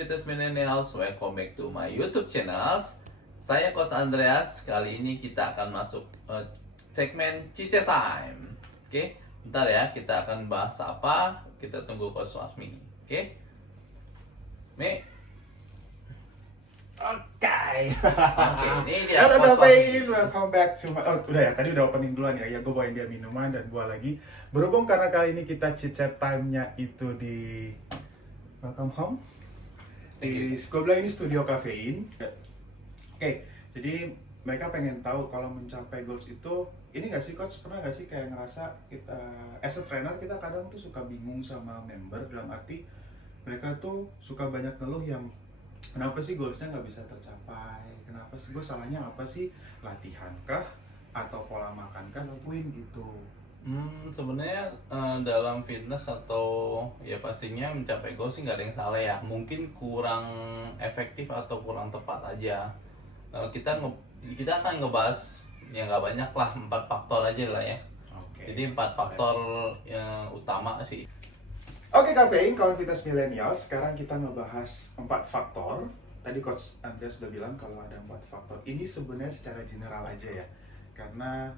Fitness Millennials, welcome back to my YouTube channel. Saya Coach Andreas. Kali ini kita akan masuk segmen Cice Time. Oke, bentar ya, kita akan bahas apa? Kita tunggu Coach Lasmi. Oke, Mi. Oke, ini dia Halo Coach Kafein, Lasmi. welcome back to my... Oh udah ya, tadi udah opening duluan ya. Ya gue bawain dia minuman dan gua lagi. Berhubung karena kali ini kita chit-chat time-nya itu di Welcome Home. Gue bilang ini studio Kafein. Oke, jadi mereka pengen tahu kalau mencapai goals itu, ini nggak sih Coach, pernah nggak sih kayak ngerasa kita, as a trainer kita kadang tuh suka bingung sama member, dalam arti mereka tuh suka banyak ngeluh yang kenapa sih goalsnya nggak bisa tercapai, kenapa sih gue salahnya apa sih, latihan kah atau pola makan kah, lakuin gitu. Sebenarnya dalam fitness atau ya pastinya mencapai goal sih nggak ada yang salah ya. Mungkin kurang efektif atau kurang tepat aja. Kita akan ngebahas ya nggak banyak lah, 4 faktor aja lah ya. Oke. Jadi 4 faktor yang utama sih. Oke Kafein, kawan fitness millennials, sekarang kita ngebahas 4 faktor. Tadi Coach Andreas sudah bilang kalau ada 4 faktor. Ini sebenarnya secara general aja ya, karena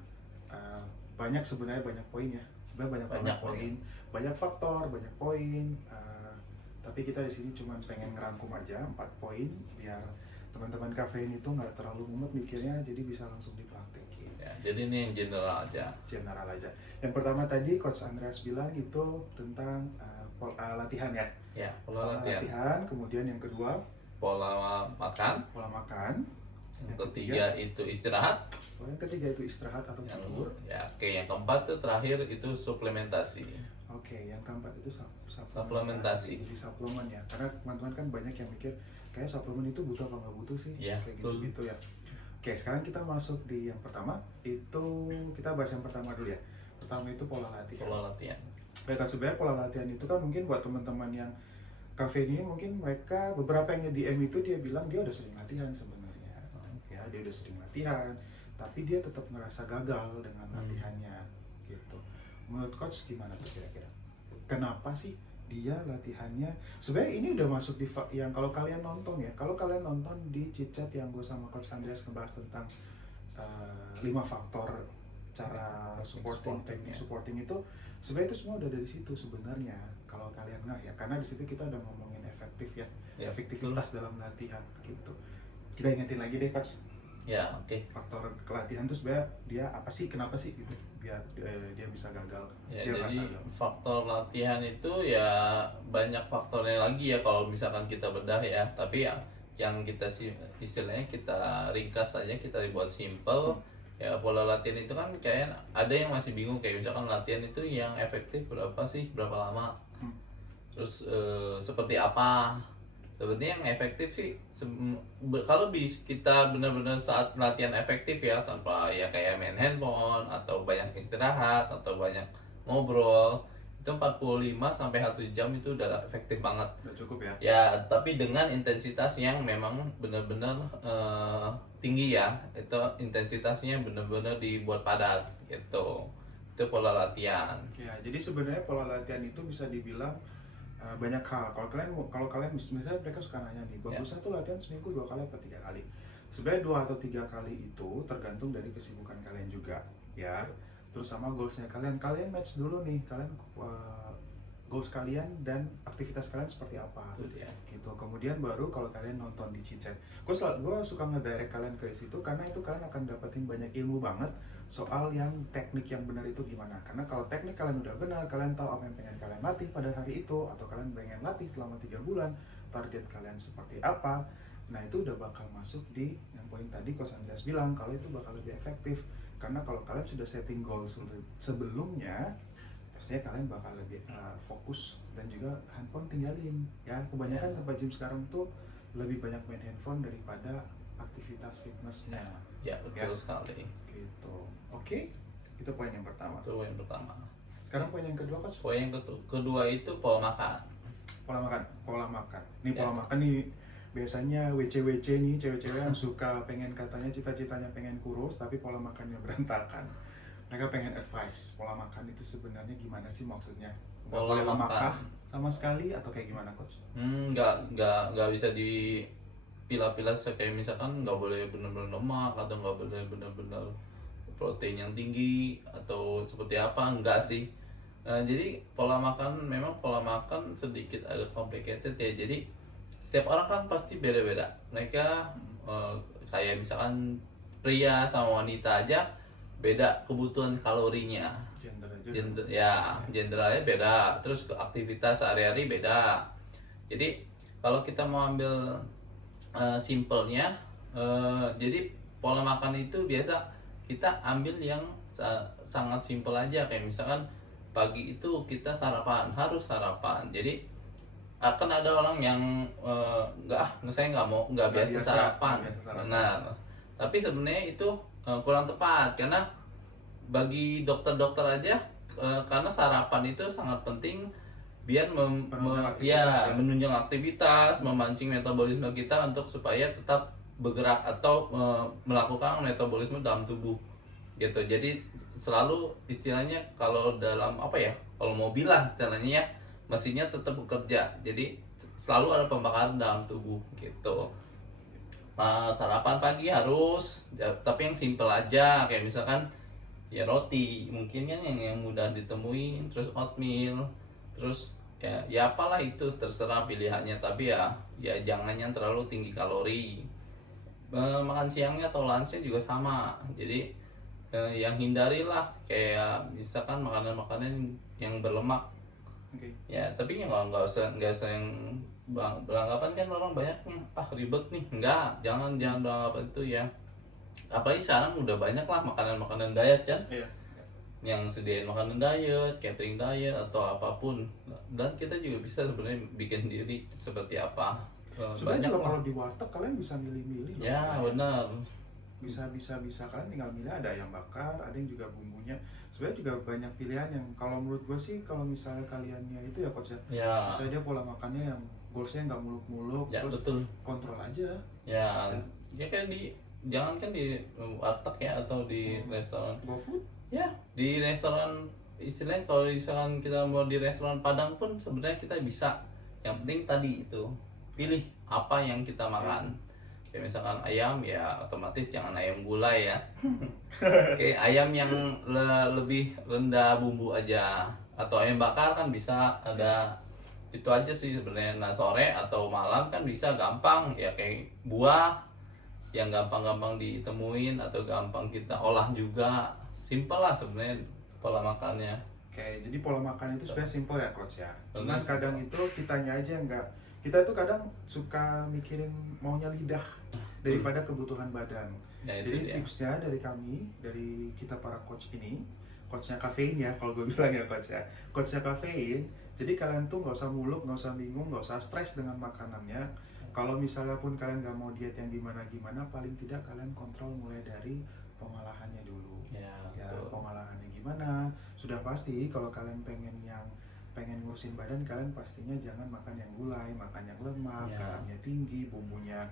sebenarnya banyak poin ya. Sebenarnya banyak poin, banyak faktor, banyak poin. Tapi kita di sini cuma pengen ngerangkum aja 4 poin biar teman-teman Kafein itu nggak terlalu mumet mikirnya, jadi bisa langsung dipraktekin. Ya, jadi ini yang general aja. General aja. Yang pertama tadi Coach Andreas bilang itu tentang latihan ya. Ya, pola latihan. Kemudian yang kedua Pola makan. pola makan. Yang ketiga itu istirahat. Yang ketiga itu istirahat atau tidur. Yang keempat itu terakhir itu suplementasi. Oke, yang keempat itu Suplementasi. Jadi suplemen ya. Karena teman-teman kan banyak yang mikir kayak suplemen itu butuh apa nggak butuh sih? Ya, kayak gitu-gitu ya. Oke, sekarang kita masuk di yang pertama. Itu kita bahas yang pertama dulu ya. Pertama itu pola latihan. Pola latihan. Baik, sebenarnya pola latihan itu kan mungkin buat teman-teman yang Kafein ini mungkin mereka beberapa yang nge-DM itu dia bilang dia udah sering latihan sebenarnya. Ya, dia udah sering latihan, tapi dia tetap ngerasa gagal dengan latihannya gitu. Menurut Coach gimana tuh kira-kira? Kenapa sih dia latihannya? Sebenarnya ini udah masuk di yang kalau kalian nonton ya, kalau kalian nonton di chit-chat yang gue sama Coach Andreas ngebahas tentang 5 faktor cara teknik supporting itu, sebenarnya itu semua udah dari situ sebenarnya kalau kalian nggak ya, karena di situ kita udah ngomongin efektif ya, efektivitas dalam latihan gitu. Kita ingetin lagi deh Coach. Ya, oke. Faktor kelatihan tuh sebenarnya dia apa sih, kenapa sih gitu biar dia bisa gagal. Ya, Dia jadi gagal. faktor latihan itu ya banyak faktornya lagi ya kalau misalkan kita bedah ya. Tapi yang kita istilahnya kita ringkas saja, kita buat simple. Ya, pola latihan itu kan kayak ada yang masih bingung, kayak misalkan latihan itu yang efektif berapa sih, berapa lama, terus seperti apa. Sebenarnya yang efektif sih kalau kita benar-benar saat latihan efektif ya, tanpa ya kayak main handphone atau banyak istirahat atau banyak ngobrol, itu 45 sampai 1 jam itu udah efektif banget. Udah cukup ya. Ya, tapi dengan intensitas yang memang benar-benar tinggi ya. Itu intensitasnya benar-benar dibuat padat gitu. Itu pola latihan. Ya, jadi sebenarnya pola latihan itu bisa dibilang banyak hal. Kalau kalian misalnya mereka suka nanya nih, bagusnya tuh latihan seminggu 2 kali atau 3 kali. Sebenarnya 2 atau 3 kali itu tergantung dari kesibukan kalian juga, ya. Terus sama goalsnya kalian match dulu nih, kalian goals kalian dan aktivitas kalian seperti apa. Itu dia. Gitu. Kemudian baru kalau kalian nonton di chit-chat, gue suka ngedirect kalian ke situ karena itu kalian akan dapetin banyak ilmu banget soal yang teknik yang benar itu gimana. Karena kalau teknik kalian udah benar, kalian tahu apa yang pengen kalian latih pada hari itu, atau kalian pengen latih selama 3 bulan, target kalian seperti apa. Nah, itu udah bakal masuk di yang poin tadi Coach Andreas bilang, kalau itu bakal lebih efektif. Karena kalau kalian sudah setting goal sebelumnya, pastinya kalian bakal lebih fokus, dan juga handphone tinggalin ya. Kebanyakan tempat gym sekarang tuh lebih banyak main handphone daripada aktivitas fitnessnya. Ya, betul sekali. Gitu. Oke, itu poin yang pertama. Itu poin pertama. Sekarang poin yang kedua Coach. Poin yang kedua itu pola makan. Pola makan. Nih pola makan nih biasanya WC nih, cewek-cewek yang suka pengen, katanya cita-citanya pengen kurus tapi pola makannya berantakan. mereka pengen advice pola makan itu sebenarnya gimana sih maksudnya? Nggak Pola boleh lemak makan. kah sama sekali atau kayak gimana coach? Nggak bisa dipilah-pilah kayak misalkan nggak boleh benar-benar lemak atau nggak boleh benar-benar protein yang tinggi atau seperti apa, enggak sih. Jadi memang pola makan sedikit agak complicated ya. Jadi setiap orang kan pasti beda-beda. Mereka kayak misalkan pria sama wanita aja beda kebutuhan kalorinya. Gender aja. Gendernya beda. Terus aktivitas sehari-hari beda. Jadi kalau kita mau ambil simpelnya, jadi pola makan itu biasa kita ambil yang sangat simpel aja, kayak misalkan pagi itu kita harus sarapan. Jadi akan ada orang yang saya nggak biasa sarapan. Benar. Tapi sebenarnya itu kurang tepat, karena bagi dokter-dokter aja karena sarapan itu sangat penting biar menunjang aktivitas, memancing metabolisme kita untuk supaya tetap bergerak atau melakukan metabolisme dalam tubuh gitu. Jadi selalu istilahnya kalau dalam kalau mobil lah istilahnya ya, mesinnya tetap bekerja, jadi selalu ada pembakaran dalam tubuh gitu. Sarapan pagi harus tapi yang simple aja, kayak misalkan ya roti mungkin kan yang mudah ditemui, terus oatmeal, terus ya apalah itu terserah pilihannya, tapi ya jangan yang terlalu tinggi kalori. Makan siangnya atau lunchnya juga sama, jadi yang hindarilah kayak misalkan makanan-makanan yang berlemak. Ya tapi nggak usah yang beranggapan kan orang banyak ribet nih, jangan beranggapan itu ya. Apalagi sekarang udah banyak lah makanan-makanan diet kan, yang sediain makanan diet, catering diet atau apapun, dan kita juga bisa sebenarnya bikin diri seperti apa. Sebenarnya juga kalau di warteg kalian bisa milih-milih. Ya benar. Bisa kalian tinggal milih, ada ayam bakar, ada yang juga bumbunya. Sebenarnya juga banyak pilihan yang kalau menurut gue sih, kalau misalnya kaliannya itu ya coach ya, misalnya dia pola makannya yang goalsnya nggak muluk-muluk, terus betul. Kontrol aja. Ya kayak jangan kan di warteg ya atau di restoran GoFood. Ya di restoran, istilahnya kalau misalkan kita mau di restoran Padang pun sebenarnya kita bisa. Yang penting tadi itu pilih apa yang kita makan. Kayak misalkan ayam ya otomatis jangan ayam gulai ya. Kayak ayam yang lebih rendah bumbu aja, atau ayam bakar kan bisa ada. Itu aja sih sebenarnya. Nah sore atau malam kan bisa gampang ya, kayak buah yang gampang-gampang ditemuin atau gampang kita olah juga. Simple lah sebenarnya pola makannya. Oke, jadi pola makan itu sebenarnya simple ya coach ya. Cuman Benar, kadang itu kitanya aja enggak. Kita tuh kadang suka mikirin maunya lidah daripada kebutuhan badan. Ya, jadi tipsnya dari kami, dari kita para coach ini, coachnya kafein ya kalau gue bilang ya coach ya. Coachnya kafein. Jadi kalian tuh nggak usah muluk, nggak usah bingung, nggak usah stres dengan makanannya. Kalau misalnya pun kalian nggak mau diet yang gimana-gimana, paling tidak kalian kontrol mulai dari pengolahannya dulu. Ya, pengolahannya gimana? Sudah pasti kalau kalian pengen ngurusin badan, kalian pastinya jangan makan yang gulai, makan yang lemak, garamnya tinggi, bumbunya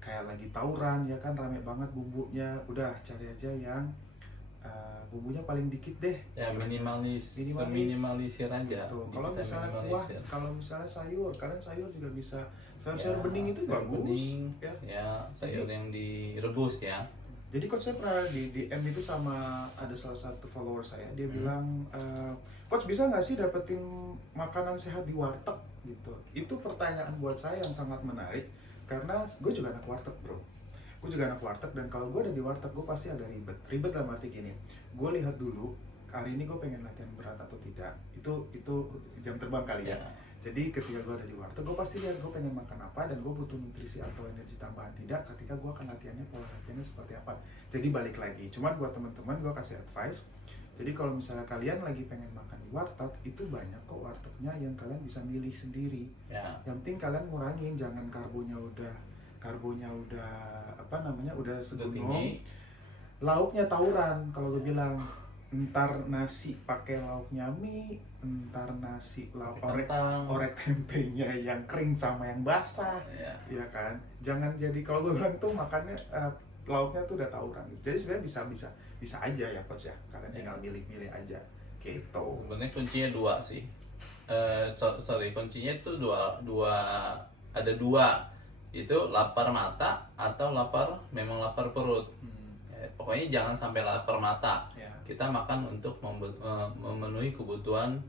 kayak lagi tawuran ya kan, rame banget bumbunya. Udah cari aja yang bumbunya paling dikit deh. Ya minimalisir aja. Kalau misalnya kuah, kalau misalnya sayur, kalian sayur juga bisa. Sayur bening itu bagus. Bening, ya sayur yang direbus ya. Jadi coach saya pernah di DM itu sama ada salah satu follower saya, dia bilang, coach bisa nggak sih dapetin makanan sehat di warteg gitu. Itu pertanyaan buat saya yang sangat menarik, karena gue juga anak warteg bro. Gue juga anak warteg, dan kalau gue ada di warteg gue pasti agak ribet dalam arti gini, gue lihat dulu hari ini gue pengen latihan berat atau tidak, itu jam terbang kali ya. Jadi ketika gue ada di warteg, gue pasti lihat gue pengen makan apa dan gue butuh nutrisi atau energi tambahan tidak, ketika gue akan latihannya, pola latihannya seperti apa. Jadi balik lagi, cuman buat teman-teman gue kasih advice, jadi kalau misalnya kalian lagi pengen makan di warteg, itu banyak kok wartegnya yang kalian bisa milih sendiri. Yang penting kalian ngurangin, jangan karbonya udah udah segunung, lauknya tawuran. Kalau gue bilang, entar nasi pakai lauknya mie, entar nasi lauk orek tempenya yang kering sama yang basah, ya kan. Jangan jadi, kalau gue bilang tuh makannya lauknya tuh udah tawuran gitu. Jadi sebenarnya bisa aja ya coach ya, kalian tinggal milih-milih aja gitu. Sebenarnya kuncinya dua sih. Sorry, kuncinya itu ada dua, itu lapar mata atau memang lapar perut. Pokoknya jangan sampai lapar mata. Ya. Kita makan untuk memenuhi kebutuhan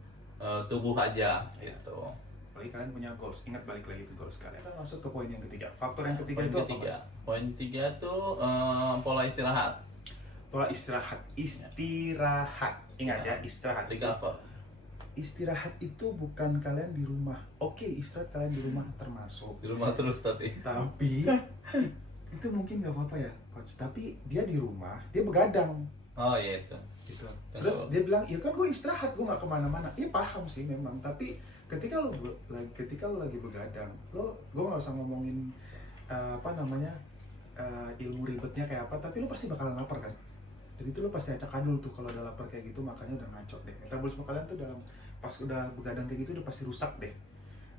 tubuh aja gitu. Apalagi kalian punya goals, ingat balik lagi ke goals kalian. Kita masuk ke poin yang ketiga. Faktor yang ketiga Poin itu apa, ketiga, Mas? poin ketiga tuh pola istirahat. Pola istirahat. Ingat ya, istirahat. Recover. Istirahat itu bukan kalian di rumah. Oke, istirahat kalian di rumah termasuk. Di rumah terus tapi. Itu mungkin nggak apa-apa ya, coach. Tapi dia di rumah, dia begadang. Oh iya itu. Gitu. Terus dia bilang, ya kan gue istirahat, gue nggak kemana-mana. Iya paham sih memang. Tapi ketika lo lagi begadang, gue nggak usah ngomongin ilmu ribetnya kayak apa. Tapi lo pasti bakalan lapar kan. Dan itu lo pasti acak adul tuh kalau udah lapar kayak gitu, makanya udah ngaco deh. Metabolisme kalian tuh pas udah begadang kayak gitu udah pasti rusak deh.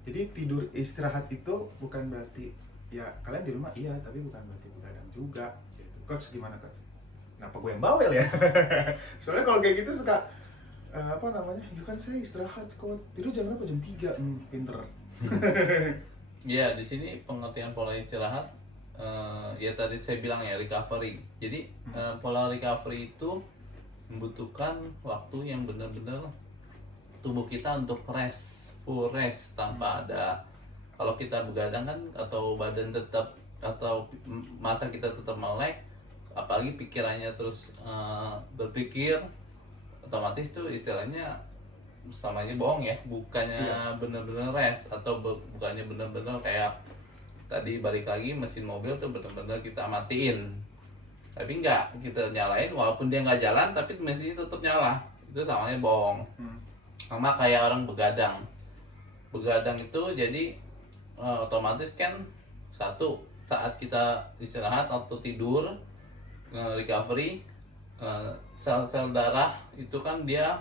Jadi tidur istirahat itu bukan berarti ya kalian di rumah iya, tapi bukan berarti begadang juga. Gitu. Coach gimana coach? Kenapa gue yang bawel ya? Soalnya kalau kayak gitu suka ya kan saya istirahat kok. Tidur jam berapa? Jam 3. Pinter. Iya, di sini pengertian pola istirahat ya tadi saya bilang ya recovery. Jadi pola recovery itu membutuhkan waktu yang benar-benar tubuh kita untuk full rest tanpa ada, kalau kita begadang kan atau badan tetap atau mata kita tetap melek, apalagi pikirannya terus berpikir, otomatis tuh istilahnya samanya bohong ya, bukannya benar-benar rest atau bukannya benar-benar kayak tadi balik lagi mesin mobil tuh benar-benar kita matiin, tapi enggak, kita nyalain walaupun dia nggak jalan tapi mesinnya tetap nyala, itu samanya bohong. Sama kayak orang begadang itu jadi otomatis kan satu saat kita istirahat atau tidur recovery, sel-sel darah itu kan dia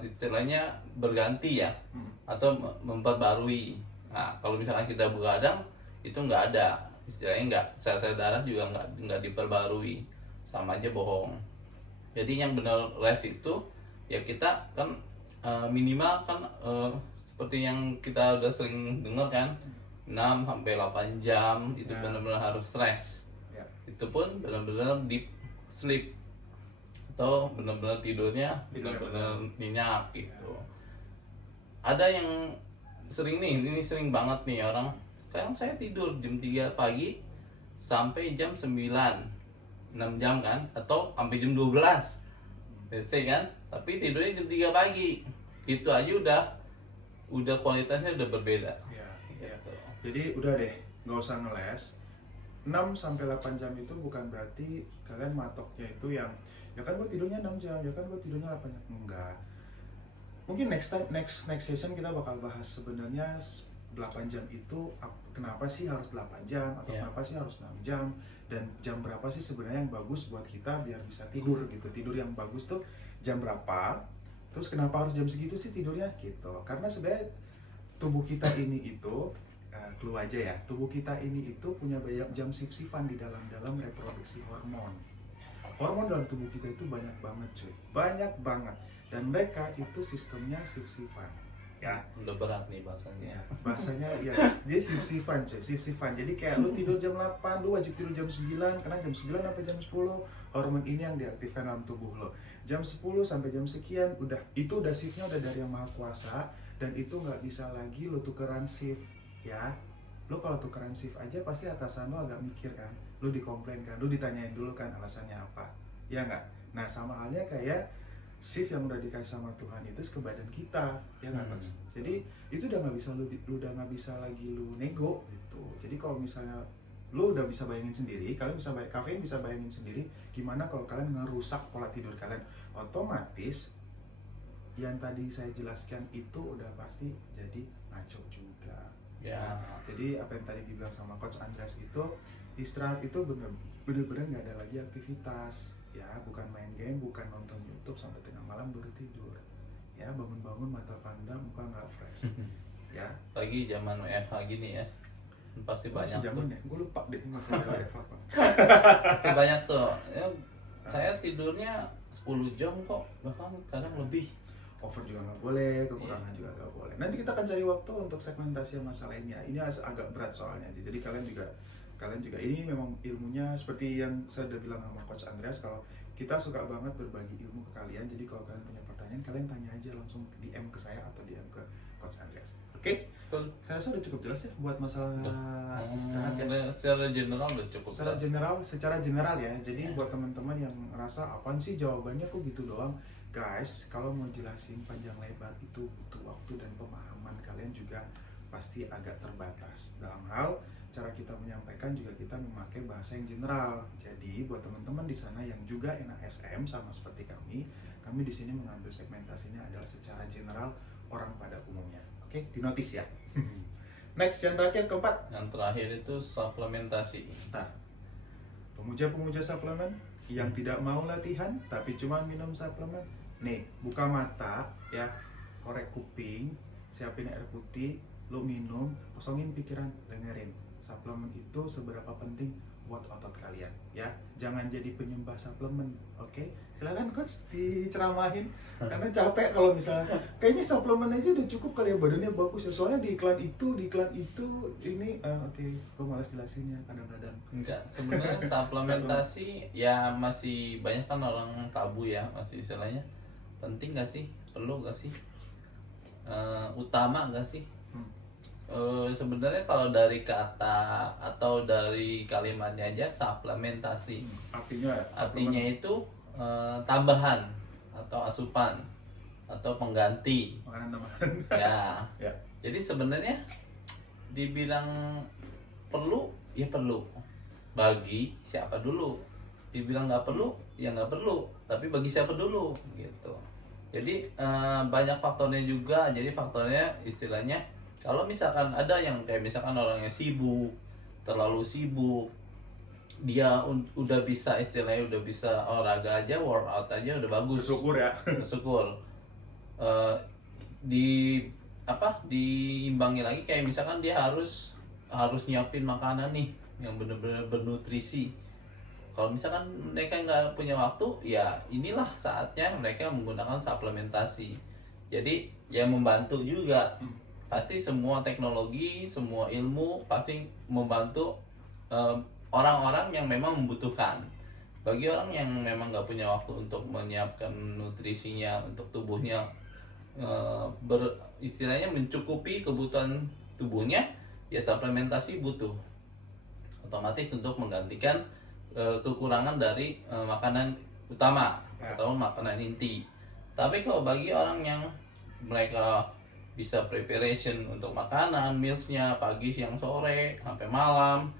istilahnya berganti ya atau memperbarui. Nah kalau misalkan kita begadang itu nggak ada, istilahnya nggak, sel-sel darah juga nggak diperbarui, sama aja bohong. Jadi yang benar rest itu ya kita kan minimal kan seperti yang kita udah sering dengar kan 6 sampai 8 jam itu benar-benar harus rest. Itu pun benar-benar deep sleep atau benar-benar tidurnya benar-benar nyenyak gitu. Ada yang ini sering banget nih orang, kan saya tidur jam 3 pagi sampai jam 9, 6 jam kan, atau sampai jam 12 biasa kan, tapi tidurnya jam 3 pagi, itu aja udah kualitasnya udah berbeda Ya. gitu. Jadi udah deh, nggak usah ngeles. 6 sampai 8 jam itu bukan berarti kalian matoknya itu yang ya kan gue tidurnya 6 jam, ya kan gue tidurnya 8 jam. Enggak. Mungkin next session kita bakal bahas sebenarnya 8 jam itu kenapa sih harus 8 jam atau kenapa sih harus 6 jam, dan jam berapa sih sebenarnya yang bagus buat kita biar bisa tidur gitu. Tidur yang bagus tuh jam berapa? Terus kenapa harus jam segitu sih tidurnya gitu. Karena sebenarnya tubuh kita ini itu clue aja ya, tubuh kita ini itu punya banyak jam shift-shiftan di dalam reproduksi hormon. Hormon dalam tubuh kita itu banyak banget cuy, banyak banget, dan mereka itu sistemnya shift-shiftan ya. Udah berat nih bahasanya. Bahasanya ya dia shift-shiftan cuy, shift-shiftan. Jadi kayak lu tidur jam 8, lu wajib tidur jam 9, karena jam 9 sampai jam 10 hormon ini yang diaktifkan dalam tubuh lo. Jam 10 sampai jam sekian itu udah shiftnya udah dari yang maha kuasa, dan itu nggak bisa lagi lo tukeran shift ya. Lo kalau tukeran shift aja pasti atasan lo agak mikir kan, lo dikomplain kan, lo ditanyain dulu kan alasannya apa, ya nggak? Nah sama halnya kayak shift yang udah dikasih sama Tuhan itu ke badan kita, ya nggak Mas? Jadi itu udah nggak bisa lu udah nggak bisa lagi lu nego gitu. Jadi kalau misalnya lu udah bisa bayangin sendiri, kalian bisa kafein bisa bayangin sendiri gimana kalau kalian ngerusak pola tidur kalian, otomatis yang tadi saya jelaskan itu udah pasti jadi ngaco juga. Ya. Jadi apa yang tadi dibilang sama Coach Andreas itu, istirahat itu bener-bener nggak ada lagi aktivitas ya, bukan main game, bukan nonton YouTube sampai tengah malam baru tidur ya, bangun-bangun mata pandang muka nggak fresh ya. Lagi zaman WFH gini ya. Pasti Oh, banyak tuh. sejaman ya? Gue lupa deh masa WFH apa. Pasti banyak tuh. Ya, saya tidurnya 10 jam kok, bahkan kadang lebih. Over juga nggak boleh, kekurangan juga nggak boleh. Nanti kita akan cari waktu untuk segmentasi masalah ini ya. Ini agak berat soalnya. Jadi kalian juga ini memang ilmunya seperti yang saya udah bilang sama Coach Andreas, kalau kita suka banget berbagi ilmu ke kalian. Jadi kalau kalian punya pertanyaan, kalian tanya aja langsung DM ke saya atau DM ke Coach Andreas. Oke? Betul. Saya rasa udah cukup jelas ya buat masalah istirahat ya. Secara general udah cukup jelas. Secara general ya. Jadi buat teman-teman yang ngerasa apaan sih jawabannya kok gitu doang, guys, kalau mau jelasin panjang lebar itu butuh waktu dan pemahaman kalian juga pasti agak terbatas. Dalam hal cara kita menyampaikan juga kita memakai bahasa yang general. Jadi buat teman-teman di sana yang juga NASM sama seperti kami di sini mengambil segmentasinya adalah secara general orang pada umumnya. Oke, dinotis ya. Next, yang terakhir keempat. Yang terakhir itu suplementasi. Bentar. Pemuja-pemuja suplemen yang tidak mau latihan tapi cuma minum suplemen. Nih, buka mata ya, korek kuping, siapin air putih, lo minum, kosongin pikiran, dengerin. Suplemen itu seberapa penting buat otot kalian ya. Jangan jadi penyembah suplemen, oke? Silakan coach diceramahin. Karena capek kalau misalnya kayaknya suplemen aja udah cukup kali ya, badannya bagus ya. Soalnya di iklan itu ini oke, gue malas jelasinnya kadang-kadang. Enggak, sebenarnya suplementasi ya masih banyak kan orang tabu ya, masih istilahnya penting gak sih, perlu gak sih, utama gak sih? Sebenarnya kalau dari kata atau dari kalimatnya aja suplementasi, artinya itu tambahan atau asupan atau pengganti Makanan tambahan. ya. Ya. Jadi sebenarnya dibilang perlu ya perlu, bagi siapa dulu. Dibilang nggak perlu ya nggak perlu, tapi bagi siapa dulu gitu. Jadi banyak faktornya juga. Jadi faktornya istilahnya, kalau misalkan ada yang kayak misalkan orangnya sibuk, terlalu sibuk, dia udah bisa istilahnya udah bisa olahraga aja, workout aja udah bagus. Bersyukur ya. Bersyukur. Diimbangi lagi kayak misalkan dia harus nyiapin makanan nih yang benar-benar bernutrisi. Kalau misalkan mereka nggak punya waktu, ya inilah saatnya mereka menggunakan suplementasi. Jadi ya membantu juga. Pasti semua teknologi, semua ilmu pasti membantu orang-orang yang memang membutuhkan. Bagi orang yang memang nggak punya waktu untuk menyiapkan nutrisinya untuk tubuhnya, istilahnya mencukupi kebutuhan tubuhnya, ya suplementasi butuh otomatis untuk menggantikan kekurangan dari makanan utama atau makanan inti. Tapi kalau bagi orang yang mereka bisa preparation untuk makanan, mealsnya pagi, siang, sore, sampai malam,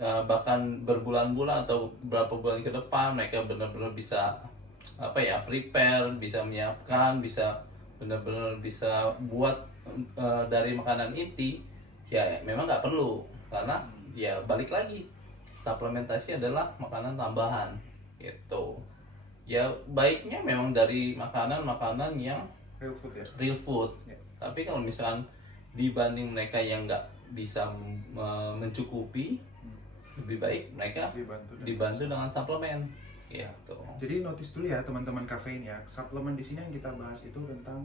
bahkan berbulan-bulan atau beberapa bulan ke depan mereka benar-benar bisa prepare, bisa menyiapkan, bisa benar-benar bisa buat dari makanan inti, ya memang nggak perlu, karena ya balik lagi suplementasi adalah makanan tambahan gitu. Ya baiknya memang dari makanan-makanan yang real food. Tapi kalau misalkan dibanding mereka yang nggak bisa mencukupi, lebih baik mereka dibantu dengan suplemen gitu. Jadi notice dulu ya teman-teman kafein ya, suplemen di sini yang kita bahas itu tentang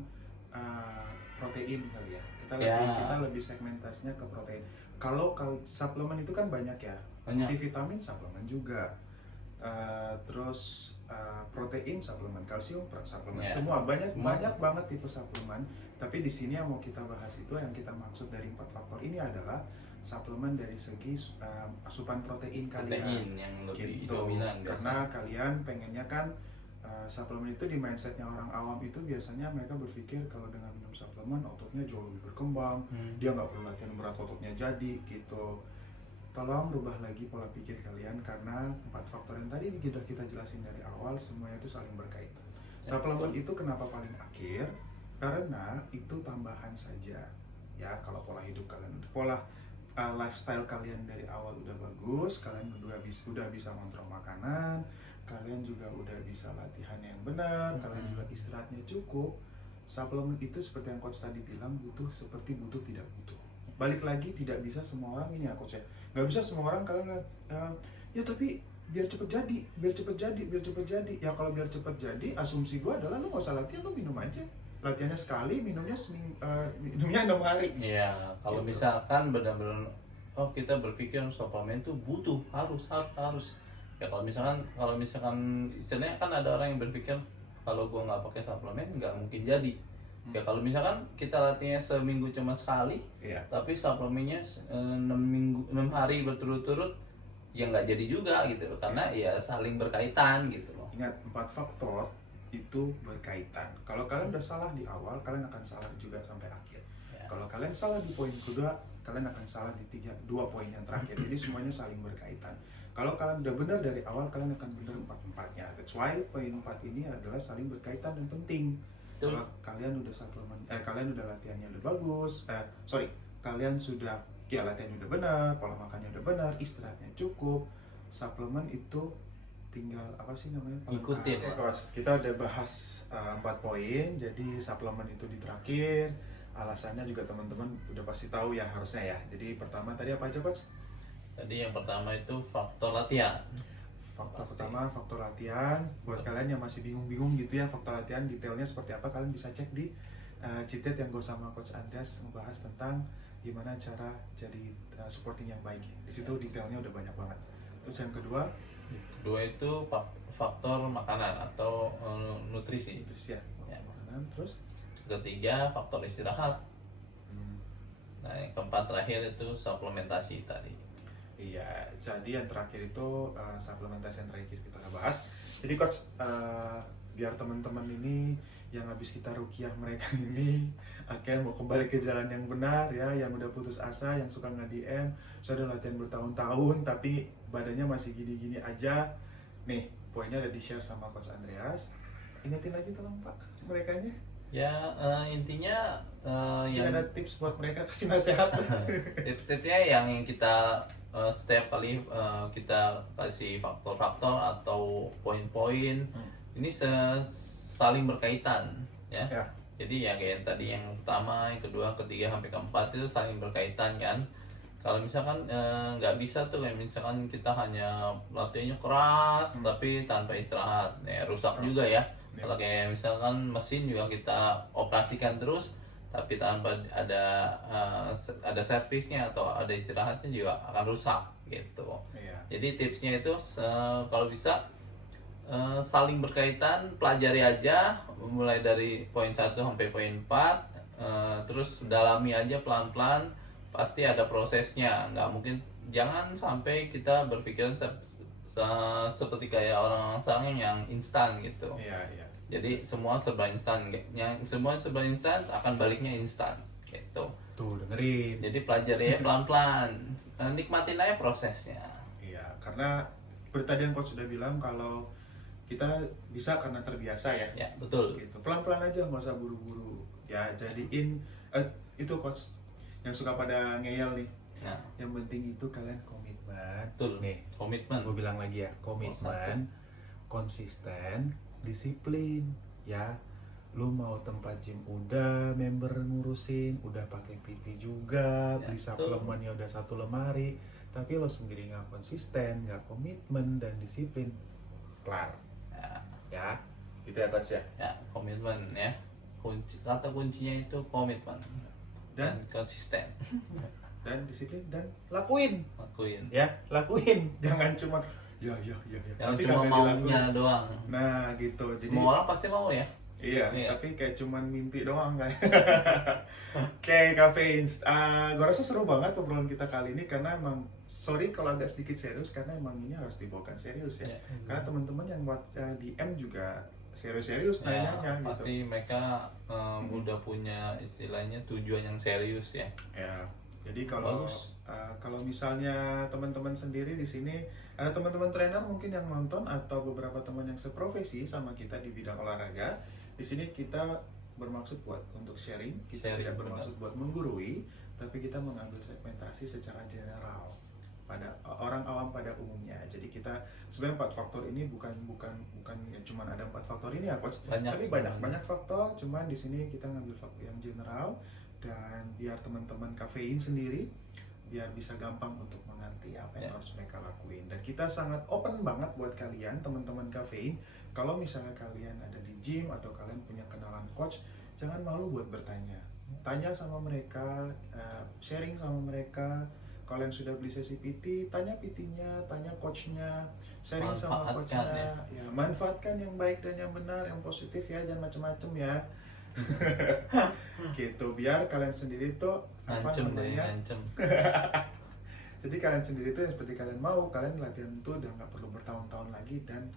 protein kali ya. Kita lebih segmentasinya ke protein. Kalau suplemen itu kan banyak ya, multivitamin suplemen juga, terus protein suplemen, kalsium suplemen, semua banyak banget tipe suplemen. Tapi di sini yang mau kita bahas itu, yang kita maksud dari 4 faktor ini adalah suplemen dari segi asupan protein kalian yang lebih gitu. dominan Karena kalian pengennya kan suplemen itu di mindsetnya orang awam itu biasanya mereka berpikir kalau dengan minum suplemen ototnya jauh lebih berkembang, dia nggak perlu latihan berat ototnya jadi gitu. Tolong rubah lagi pola pikir kalian, karena 4 faktor yang tadi sudah kita jelasin dari awal, semuanya itu saling berkaitan. Suplemen itu kenapa paling akhir? Karena itu tambahan saja ya. Kalau pola hidup kalian, lifestyle kalian dari awal udah bagus, kalian udah bisa kontrol makanan, kalian juga udah bisa latihan yang benar, kalian juga istirahatnya cukup. Suplemen itu seperti yang coach tadi bilang, butuh tidak butuh. balik lagi tidak bisa semua orang ini ya coach ya, nggak bisa semua orang kalian ya tapi biar cepet jadi, biar cepet jadi. Ya kalau biar cepet jadi, asumsi gua adalah lu nggak usah latihan, lu minum aja. Latihannya sekali, minumnya minumnya 6 hari. Iya, kalau Gitu. misalkan benar-benar oh kita berpikir suplemen itu butuh harus. Ya kalau misalkan istilahnya kan ada orang yang berpikir kalau gua nggak pakai suplemen nggak mungkin jadi. Ya kalau misalkan kita latihannya seminggu cuma sekali, Iya. tapi suplemennya 6 hari berturut-turut, ya nggak jadi juga gitu loh, karena ya saling berkaitan gitu loh. Ingat, 4 faktor itu berkaitan. Kalau kalian udah salah di awal, kalian akan salah juga sampai akhir. Ya. Kalau kalian salah di poin kedua, kalian akan salah di 2 poin yang terakhir. Jadi semuanya saling berkaitan. Kalau kalian udah benar dari awal, kalian akan benar 4-4-nya. That's why poin 4 ini adalah saling berkaitan dan penting. Betul. Kalau kalian udah kalian udah latihannya udah bagus, kalian sudah latihannya udah benar, pola makannya udah benar, istirahatnya cukup, suplemen itu tinggal apa sih namanya? Ikutin ya. Kita udah bahas 4 poin, jadi suplemen itu di terakhir. Alasannya juga teman-teman udah pasti tahu ya harusnya ya. Jadi pertama tadi apa aja coach? Jadi yang pertama itu faktor latihan. Faktor Pasti. pertama faktor latihan. Buat kalian yang masih bingung-bingung gitu ya faktor latihan detailnya seperti apa, kalian bisa cek di citet yang gue sama coach Andreas membahas tentang gimana cara jadi supporting yang baik. Di situ detailnya udah banyak banget. Terus yang kedua itu faktor makanan atau nutrisi. nutrisi ya, Ya. makanan. Terus Ketiga faktor istirahat. hmm, Nah yang keempat terakhir itu suplementasi tadi. iya, jadi yang terakhir itu suplementasi yang terakhir kita bahas. Jadi coach, biar teman-teman ini yang habis kita rukiah mereka ini akhirnya mau kembali ke jalan yang benar ya, yang udah putus asa, yang suka nge-DM, sudah latihan bertahun-tahun tapi badannya masih gini-gini aja. Nih, poinnya udah di-share sama coach Andreas. Ingetin lagi tolong Pak merekanya. Ya intinya Mungkin yang ada tips buat mereka, kasih nasihat. tips-tipsnya yang kita setiap kali kita kasih faktor-faktor atau poin-poin ini saling berkaitan ya. Ya. Jadi ya kayak tadi yang pertama, yang kedua, ketiga sampai keempat itu saling berkaitan kan. Kalau misalkan nggak bisa tuh kayak misalkan kita hanya latihannya keras tapi tanpa istirahat, ya rusak juga ya. Kalau kayak misalkan mesin juga kita operasikan terus tapi tanpa ada servisnya atau ada istirahatnya juga akan rusak gitu. Iya. Jadi tipsnya itu kalau bisa saling berkaitan, pelajari aja mulai dari poin 1 sampai poin 4, terus dalami aja pelan-pelan, pasti ada prosesnya. Nggak mungkin, jangan sampai kita berpikiran seperti kayak orang sekarang yang instan gitu. Iya, iya. Jadi semua serba instan, semua serba instan akan baliknya instan gitu. Tuh dengerin. Jadi pelajari ya pelan-pelan, nikmatin aja prosesnya. Iya, karena seperti tadi yang coach sudah bilang kalau kita bisa karena terbiasa ya. Ya betul. Gitu. Pelan-pelan aja, nggak usah buru-buru. Ya jadiin itu coach yang suka pada ngeyel nih. Nah, Yang penting itu kalian komitmen. betul. Nih, Komitmen. gue bilang lagi ya, komitmen, konsisten, disiplin. Ya, lu mau tempat gym udah, member ngurusin, udah pakai PT juga, Ya, beli betul. suplemennya udah 1 lemari, tapi lo sendiri nggak konsisten, nggak komitmen dan disiplin, kelar. Ya, Ya, itu ya coach ya. ya komitmen ya. Kata kuncinya itu komitmen dan konsisten. Dan disiplin dan lakuin. Lakuin. Ya, lakuin. Jangan cuma ya. Jangan Tapi cuma kagak maunya dilakuin. doang. Nah, gitu. Jadi Semua orang pasti mau ya. iya, Iya. tapi kayak cuman mimpi doang kan. Oke, Kafeins. Gue rasa seru banget obrolan kita kali ini karena emang sorry kalau agak sedikit serius karena emang ini harus dibawakan serius ya. Ya. Karena teman-teman yang buat DM juga serius-serius Ya, nanya gitu. pasti mereka udah punya istilahnya tujuan yang serius ya. Ya. Jadi kalau Bagus. kalau misalnya teman-teman sendiri di sini ada teman-teman trainer mungkin yang nonton atau beberapa teman yang seprofesi sama kita di bidang olahraga, di sini kita bermaksud buat untuk sharing, kita Sharing, tidak bermaksud buat menggurui, tapi kita mengambil segmentasi secara general. pada orang awam pada umumnya. Jadi kita sebenarnya 4 faktor ini bukan ya cuman ada 4 faktor ini ya coach, tapi banyak faktor. Cuman di sini kita ngambil faktor yang general dan biar teman-teman kafein sendiri biar bisa gampang untuk mengerti apa yang harus mereka lakuin. Dan kita sangat open banget buat kalian teman-teman kafein. Kalau misalnya kalian ada di gym atau kalian punya kenalan coach, jangan malu buat bertanya. Tanya sama mereka, sharing sama mereka. Kalau yang sudah beli sesi PT, tanya PT-nya, tanya coach-nya, sharing sama coach-nya. Ya, manfaatkan yang baik dan yang benar, yang positif ya, jangan macem-macem ya. Gitu, biar kalian sendiri tuh apa namanya? Jadi kalian sendiri tuh seperti kalian mau, kalian latihan tuh udah nggak perlu bertahun-tahun lagi dan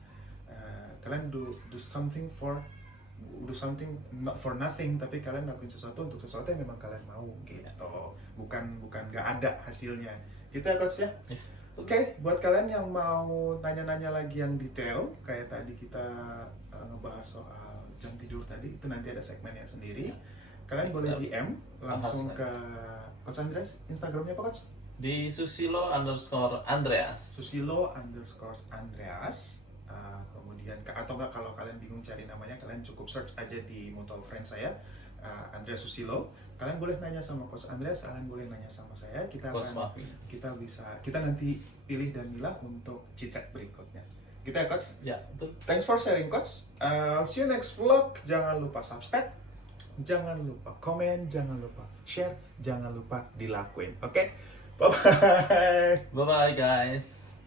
kalian do something not for nothing, tapi kalian lakuin sesuatu untuk sesuatu yang memang kalian mau gitu. Bukan nggak ada hasilnya. Gitu ya coach ya. Oke, buat kalian yang mau nanya-nanya lagi yang detail kayak tadi kita ngebahas soal jam tidur tadi, itu nanti ada segmennya sendiri. Kalian boleh DM langsung ke Coach Andreas. Instagramnya apa coach? Di Susilo_Andreas. Susilo_Andreas. Kemudian atau enggak kalau kalian bingung cari namanya, kalian cukup search aja di mutual friend saya, Andreas Susilo. Kalian boleh nanya sama Coach Andreas, kalian boleh nanya sama saya. Kita nanti pilih dan milah untuk chit-chat berikutnya. Gitu ya Coach? Ya, betul. Thanks for sharing Coach. I'll see you next vlog. Jangan lupa subscribe, jangan lupa komen, jangan lupa share, jangan lupa dilakuin. Oke? Bye bye. Bye bye guys.